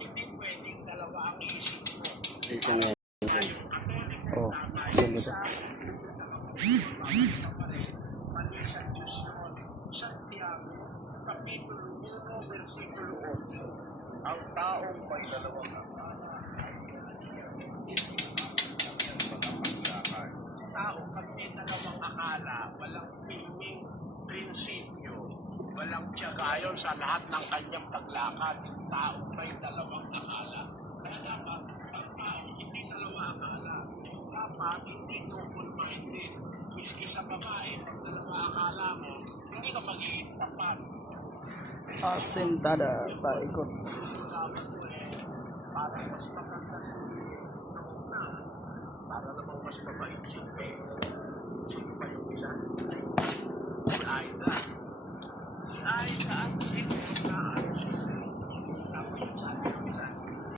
Hindi pwedeng dalawa ang isip mo. Isang Oh, ganito. mali sa Diyos yun. Santiago, Kapitulo 1, versikulo 8. Ang taong may dalawang tao pag may dalawang akala, walang pilming prinsipyo, walang tiyagayon sa lahat ng kanyang paglakad. Tao may dalawang akala. Kaya dapat, ang tao hindi dalawa akala. Dapat hindi double-minded. Miski sa babae, pag dalawa akala mo, hindi ka magiging tapat. Asentada, paikot. Para mas maganda si Nona, para namang mas mabait si Pei. Sino pa yung isa? Si Aida. Si Aida.